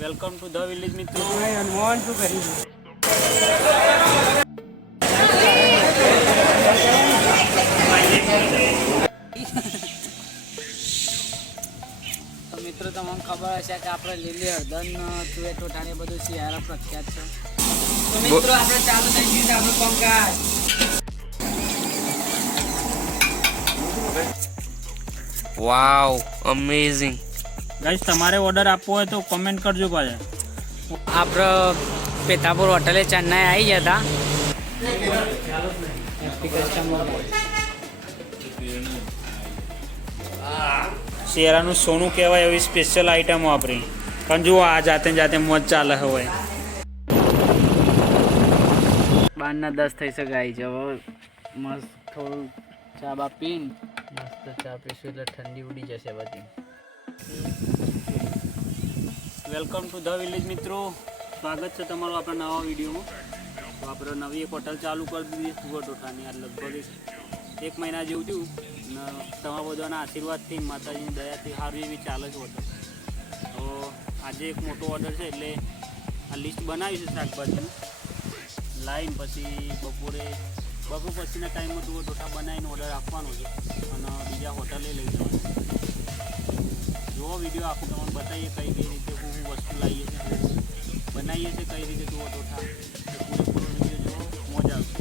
Welcome to the village મિત્રો. હનુમાન શું કરી તો મિત્રો તમને ખબર હશે કે આપણે લીલી હળદન તુએ ટોટાને બધું શિયાળા પ્રખ્યાત છે. તો મિત્રો આપણે ચાલુ થઈ ગયું છે આપણું કંકાજ વાવ અમેઝિંગ ગાઈસ તમારે ઓર્ડર આપવો હોય તો કોમેન્ટ કરજો પાછા આપણે પેથાપુર હોટલે ચેન્નાઈ આવી ગયા હતા. શિયાળાનું સોનું કહેવાય એવી સ્પેશિયલ આઈટમો આપણી પણ જુઓ આ જાતે જાતે મોજ ચાલે હોય બારના દસ થઈ શકે આવી જવો મસ્ત થોડું ચા બા પીને મસ્ત ચા પીશું એટલે ઠંડી ઉડી જશે બધી. વેલકમ ટુ ધ વિલેજ મિત્રો. સ્વાગત છે તમારું આપણા નવા વિડીયોમાં. તો આપણે નવી એક હોટલ ચાલુ કરી દીધી સુગર ટોઠાની આ લગભગ એક મહિના જેવું થયું. ને તમારા બધાના આશીર્વાદથી, માતાજીની દયાથી સારું એવી ચાલે છે હોટલ. તો આજે એક મોટો ઓર્ડર છે, એટલે આ લિસ્ટ બનાવી છે શાકભાજીનું. લાઈન પછી બપોરે, બપોર પછીના ટાઈમમાં તું ટોઠા બનાવીને ઓર્ડર આપવાનો છે. અને બીજા હોટલે લઈ જવાનું જોવો વીડિયો આપણે તમને બતાવીએ કઈ કઈ રીતે હું વસ્તુ લાવીએ છીએ. બનાવીએ છીએ, કઈ રીતે જુઓ તો પૂરેપૂરો વીડિયો જુઓ, મોજ આવશે.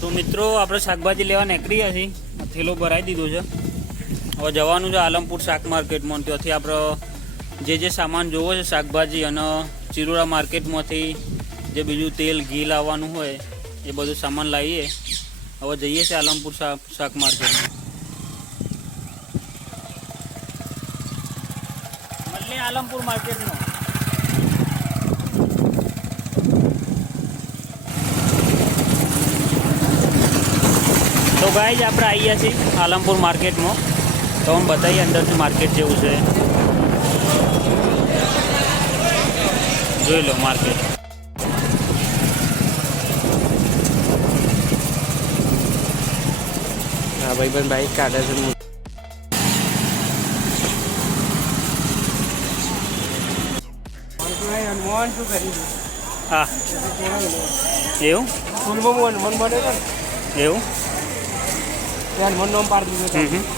તો મિત્રો, આપણે શાકભાજી લેવા નીકળ્યા છીએ. થેલો ભરાઈ દીધો છે. હવે જવાનું છે આલમપુર શાક માર્કેટમાં. ત્યાંથી આપણે જે જે સામાન જોવો છે, શાકભાજી અને ચિરોડા માર્કેટમાંથી જે બીજું તેલ, ઘી લાવવાનું હોય, એ બધું સામાન લાવીએ. હવે જઈએ છીએ આલમપુર શાક માર્કેટમાં. મળીએ આલમપુર માર્કેટમાં. તો ગાઈ આપણે આવીએ છીએ આલમપુર માર્કેટમાં. તો હું બતાવીએ અંદરથી માર્કેટ જેવું છે. જોઈ લો માર્કેટ હા ભાઈ પણ બાઈક કાઢે છે હા. એવું? એવું? હનુમાન નામ પાડી દીધું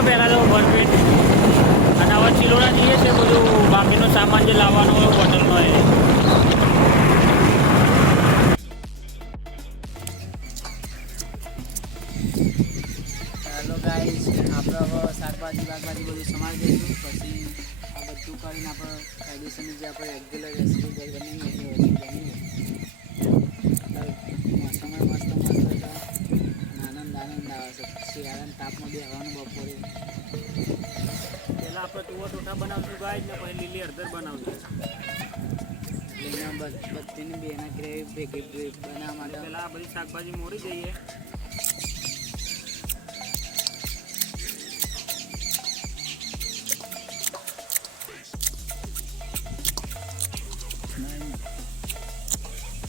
અને પહેલાં તો ભરપેટ અને હવે ચિલોડા સામાન જે લાવવાનો હોય હોટલનો એ. ચાલો ગાઈસ, આપણે હવે શાકભાજી, બાકભાજી બધું સમાજ દઈશું પછી આ બધું કરીને આપણે કાયદેસરની જે આપણે રેગ્યુલર રેસીપી કરી બનાવીએ એ વસ્તુ જમીએ મોસમે મસ્ત મસ્ત હતા આનંદ આનંદ આવે છે શિયાળાના તાપમાં બી હવાનું બપોરે પહેલાં આપણે તુવર ટોઠા બનાવશું ગાય ને પછી લીલી હળદર બનાવશું એના બધ- બધીની બેના ગ્રેવી ભેગી ભેગી બનાવવા માટે પહેલાં આ બધી શાકભાજી મોરી દઈએ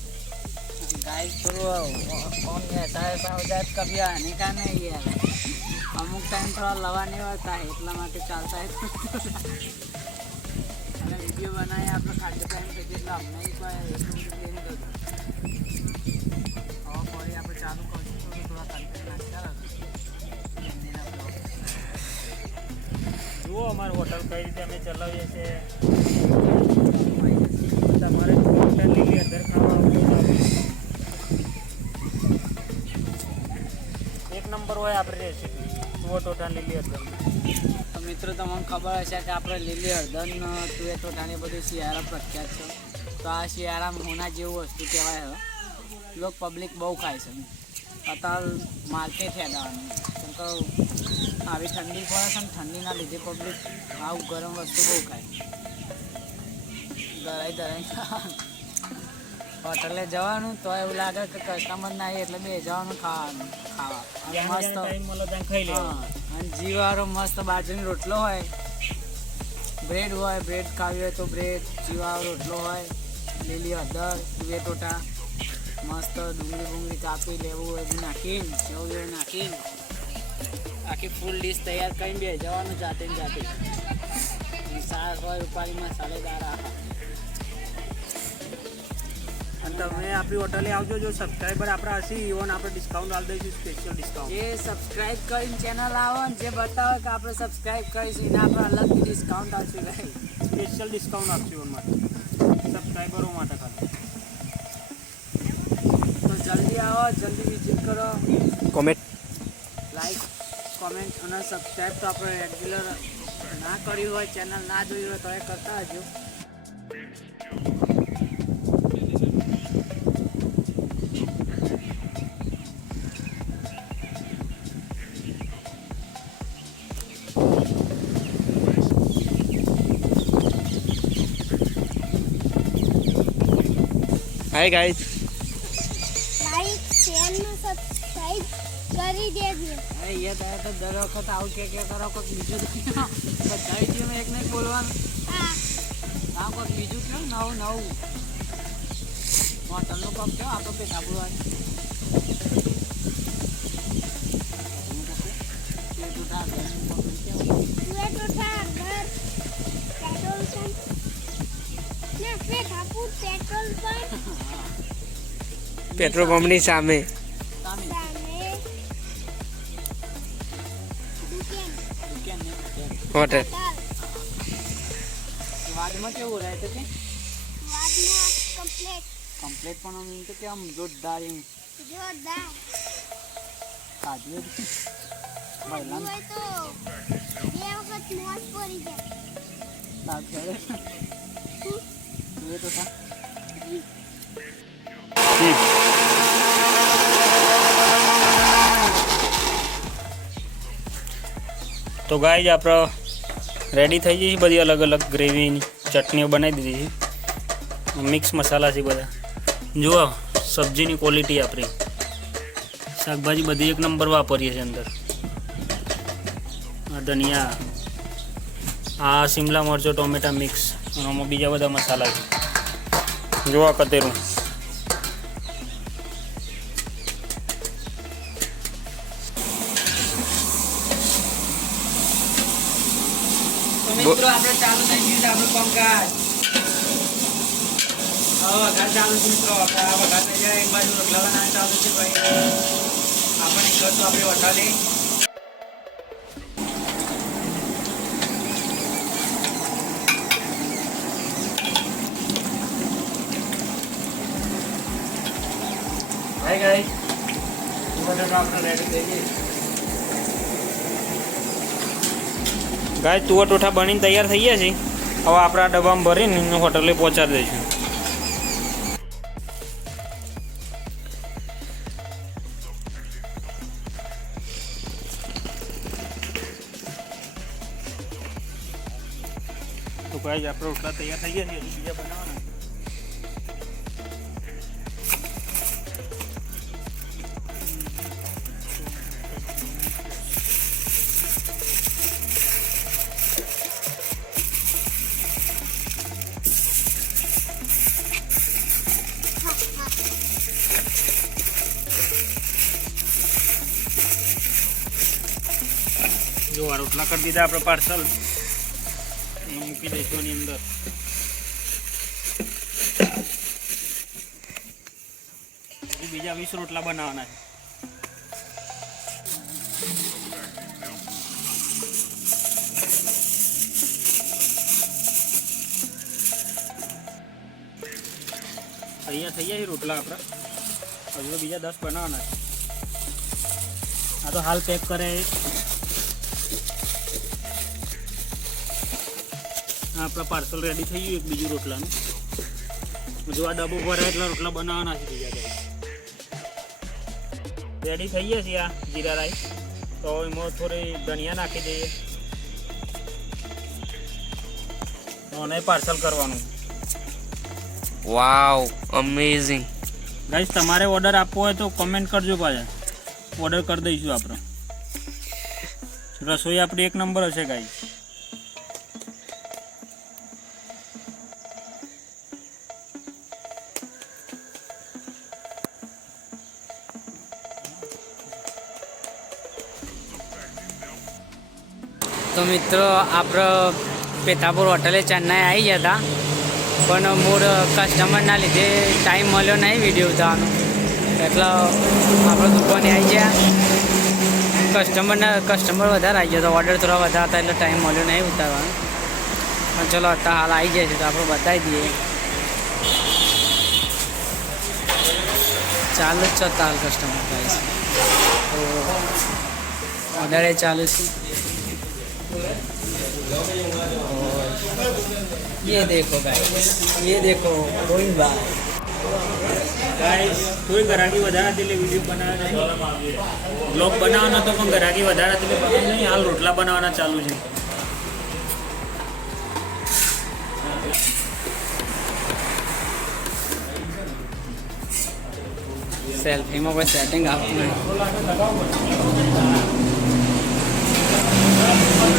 गाइस थोड़ा कौन रहता है सावधान कभी आने का नहीं है અમુક ટાઈમ થોડા લવા નહીં હોતા એટલા માટે ચાલતા હોય અને વીડિયો બનાવીએ આપણે ખાલી ટાઈમ થઈ એટલે અમને કોઈ બધું પ્રેમ હવે ફરી આપણે ચાલુ કરીશું તો થોડા. જુઓ અમારી હોટલ કઈ રીતે અમે ચલાવીએ છીએ. તમારે હોટલ લીલી તો એક નંબર હોય આપણે રેસીપી તુવર ટોઠા લીલી તો મિત્રો તમને ખબર હશે કે આપણે લીલી હળદન તુવેર ટોટાની બધું શિયાળા પ્રખ્યાત છે. તો આ શિયાળામાં હોના જેવું વસ્તુ કહેવાય હવે. લોક પબ્લિક બહુ ખાય છે. અત્યારે માર્કેટ હેડાવાનું કેમ કે આવી ઠંડી પડે છે ને ઠંડીના લીધે પબ્લિક આવું ગરમ વસ્તુ બહુ ખાય. ધરાઈ ધરાઈ હોટલે જવાનું તો એવું લાગે કે કસ્ટમર ના એટલે બે જવાનું ખાવાનું. ખાવા. મસ્ત. ખાઈ હા, અને જીવારો મસ્ત બાજરીનો રોટલો હોય. બ્રેડ હોય, બ્રેડ ખાવી હોય તો બ્રેડ, જીવારો રોટલો હોય લીલી હદર બે ટોટા. મસ્ત ડુંગળી બુંગળી કાપી, લેવું હોય બધું નાખીને સેવ નાખીને, આખી ફૂલ ડીશ તૈયાર કરીને બે જવાનું જાતે ને જાતે. સાસ હોય ઉપાડી મસાલેદાર આખા અને તમે આપણી હોટલે આવજો જો સબસ્ક્રાઈબર આપણા હશે ઇવન આપણે ડિસ્કાઉન્ટ આપી દઈશું સ્પેશિયલ ડિસ્કાઉન્ટ જે સબસ્ક્રાઈબ કરીને ચેનલ આવે ને જે બતાવે કે આપણે સબસ્ક્રાઈબ કરીશું એને આપણે અલગથી ડિસ્કાઉન્ટ આપશું ભાઈ. સ્પેશિયલ ડિસ્કાઉન્ટ આપશું ઇવન માટે સબસ્ક્રાઈબરો માટે ખાલી. તો જલ્દી આવો જલ્દી વિઝિટ કરો. કોમેન્ટ લાઈક કોમેન્ટ અને સબસ્ક્રાઈબ તો આપણે રેગ્યુલર ના કર્યું હોય ચેનલ ના જોઈ હોય તો એ કરતા હજો હાય ગાઈસ લાઈક શેર ને સબસ્ક્રાઇબ કરી દેજો. અરે યે તો તો દર વખત આવું કે કે કરો કોઈક બીજું છે વિડીયોમાં એક નહીં બોલવાનું. હા. આમ કોઈક બીજું કયો નવું નવું. હોટલનું કોક કયો આપણે પેટા બોલવાનું. પેટ્રોલ પંપ પેટ્રોલ પંપની સામે. હોટેલ. વાડમાં કેવું રહે તો કમ્પ્લેટ કમ્પ્લેટ પણ આમ તો કે આમ જોરદાર એમ? જોરદાર. કાઢ્યું ખાધું તો બે વખત મોજ પડી જાય. તું તો ગાય જ આપણે રેડી થઈ જઈ બધી અલગ અલગ ગ્રેવીની ચટણીઓ બનાવી દીધી છે. મિક્સ મસાલા છે બધા. જુઓ, સબ્જીની ક્વોલિટી આપણી. શાકભાજી બધી એક નંબર વાપરીએ છીએ અંદર. આ ધનિયા, આ શિમલા મરચો, ટોમેટા મિક્સ અને બીજા બધા મસાલા છે. જુઓ કતેરું. મિત્રો, આપણે ચાલુ થઈ ગયું છે આપણું પંકાજ વઘાર ચાલુ છે મિત્રો. આપણે આ વઘાર જાય એક બાજુ રોટલા ચાલુ છે ભાઈ આપણને ઘર તો આપણે હોટલે હાય ગાઈસ બટાકા આપણે રેડી થઈ ગઈ ગાય તુવા ટોઠા બનીને તૈયાર થઈ ગયા છે. હવે આપણે આ ડબ્બામાં ભરીને હોટલે પહોંચાડી દઈશું. તો ગાય આપણે રોટલા તૈયાર થઈ ગયા છે બીજા બનાવવાના આ રોટલા કરી દીધા આપણે પાર્સલ મૂકી દઈશું એની અંદર. બીજા વીસ રોટલા બનાવવાના છે. તૈયાર થઈ ગયા છે રોટલા આપણા. હજુ બીજા દસ બનાવવાના છે. આ તો હાલ પેક કરે. આપણા પાર્સલ રેડી થઈ ગયું એક બીજું રોટલાનું. જો આ ડબ્બો ભરાય એટલે રોટલા બનાવવાના છે બીજા બે રેડી થઈ ગયા છે આ જીરા રાઈસ. તો એમાં થોડી ધનિયા નાખી દઈએ. અને પાર્સલ કરવાનું. વાવ અમેઝિંગ ગાઈસ તમારે ઓર્ડર આપવો હોય તો કમેન્ટ કરજો પાછા. ઓર્ડર કરી દઈશું આપણે. રસોઈ આપણી એક નંબર હશે ગાઈસ તો મિત્રો આપણે પેથાપુર હોટલે ચેન્નાઈ આવી ગયા હતા પણ મૂળ કસ્ટમરના લીધે ટાઈમ મળ્યો નહીં વીડિયો ઉતારવાનો. એટલે આપણે દુકાને આવી ગયા. કસ્ટમરના કસ્ટમર વધારે આવી ગયા હતા ઓર્ડર થોડા વધારે હતા એટલે ટાઈમ મળ્યો નહીં ઉતારવાનો. પણ ચલો અત્યારે હાલ આવી જાય છે તો આપણે બતાવી દઈએ. ચાલુ જ છે હાલ કસ્ટમર પ્રાઇસ ઓર્ડર એ ચાલુ છે. ये देखो गाइस ये देखो कोई बात ગાઈસ કોઈ ગરાકી વધારે હતી એટલે વિડીયો બનાવવાનો નહીં બ્લોગ બનાવવાનો હતો પણ ગરાકી વધારે હતી એટલે બનાવ્યો નહીં હાલ રોટલા બનાવવાના ચાલુ છે સેલ્ફીમાં કોઈ સેટિંગ આપતું નહીં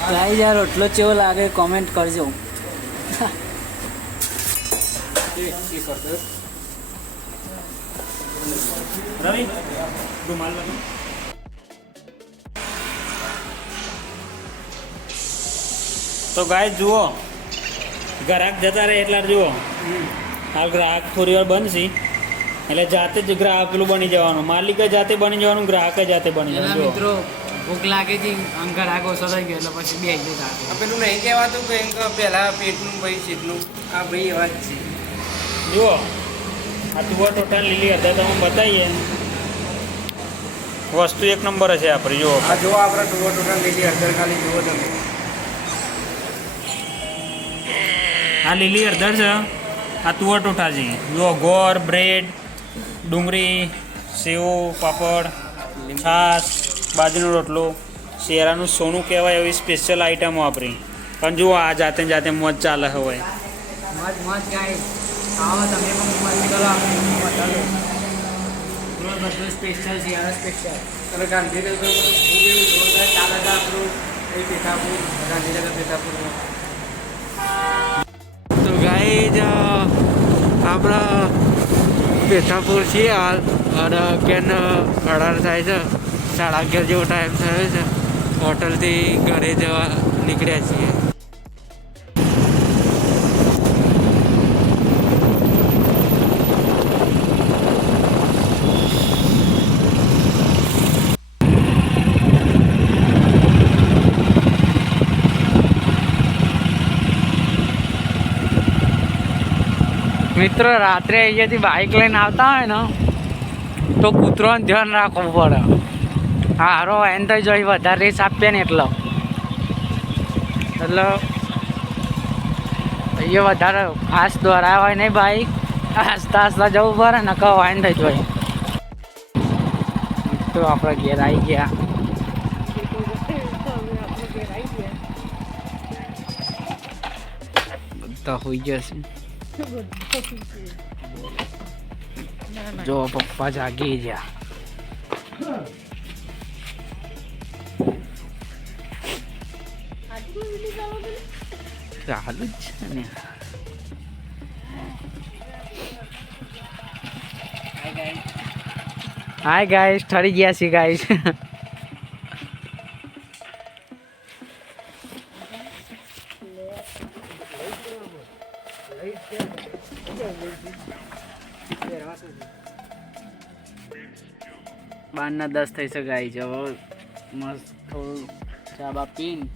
ગાઈસ યાર રોટલો કેવો લાગે કોમેન્ટ કરજો. રવિ રૂમાલ તો ગાય જુઓ. ગ્રાહક જતા રહે એટલે જુઓ. હાલ ગ્રાહક થોડી વાર બનશે એટલે જાતે જ ગ્રાહક પેલું બની જવાનું. માલિક જાતે બની જવાનું ગ્રાહક જાતે બની જવાનું. મિત્રો ભૂખ લાગે છે અંગર આગો સદાઈ ગયો એટલે પછી બે જ સાથે પેલું નહીં કહેવાતું કે એમ પહેલા પેટનું ભાઈ સીટનું આ ભાઈ એવા જ છે. જુઓ આ તુવર ટોટલ લીલી હતા તમે બતાવીએ. વસ્તુ એક નંબર છે આપણી જુઓ. આ જુઓ આપણે ટુવો ટોટલ લીલી અડધર ખાલી જુઓ તમે. આ લીલી અડધર છે આ તુવર ટોટા છે જુઓ ગોળ બ્રેડ ડુંગળી સેવ પાપડ છાશ. બાજરીનો રોટલો, શેરાનું સોનું કહેવાય એવી સ્પેશિયલ આઈટમો આપણી પણ જુઓ, આ જાતે જાતે મોજ ચાલે ગાંધીનગર તો ગાઈ આપણા. પેથાપુર છીએ હાલ અને કેન અઢાર થાય છે. સાડા અગિયાર જેવો ટાઈમ થયો છે. હોટલથી ઘરે જવા નીકળ્યા છીએ. મિત્રો, રાત્રે અહીંયાથી બાઇક લઈને આવતા હોય ને, તો કૂતરોનું ધ્યાન રાખવું પડે. હા હારો એન તો જો વધારે રેસ આપીએ ને એટલો. એટલે અહીંયા વધારે ફાસ્ટ દોરાય હોય નહીં ભાઈ. આસ્તા આસ્તા જવું પડે ને કહો વાઈન થઈ જાય તો આપણે ઘેર આવી ગયા. બધા હોઈ જશે જો પપ્પા જાગી ગયા. ચાલુ જ છે ને હાય ગાઈસ ઠરી ગયા છે ગાઈસ બારના દસ થઈ ગાઈ છે. હવે મસ્ત થોડું ચા બા પીને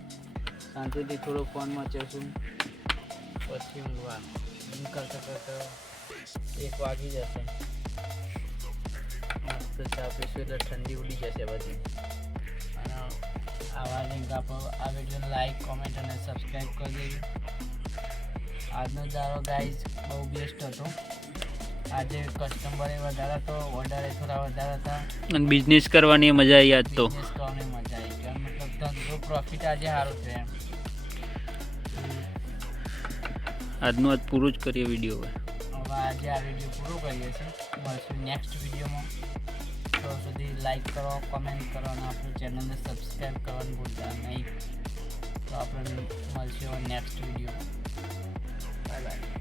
શાંતિથી થોડો ફોનમાં ચેસું. પછી ઊંઘવા. એમ કરતાં કરતાં એક વાગી જશે. મસ્ત ચા પીશું એટલે ઠંડી ઉડી જશે બધી. અને આવા લિંક આપો. આ વીડિયો લાઈક કોમેન્ટ અને સબસ્ક્રાઈબ કરી દેજો આજનો દારો ગાઈઝ બહુ બેસ્ટ હતો. આજે કસ્ટમરે વધારે હતો ઓર્ડર થોડા વધારે હતા. અને બિઝનેસ કરવાની મજા આવી આજ તો. બિઝનેસ કરવાની મજા આવી મતલબ ધંધો પ્રોફિટ આજે સારું છે. એમ આજનું આજ પૂરું જ કરીએ વીડિયો હવે. આજે આ વીડિયો પૂરો કરીએ છીએ. મળશું નેક્સ્ટ વિડીયોમાં તો સુધી લાઈક કરો કમેન્ટ કરો અને આપણું ચેનલને સબસ્ક્રાઈબ કરવાનું ભૂલતા નહીં. તો આપણે મળશું નેક્સ્ટ વીડિયો બાય બાય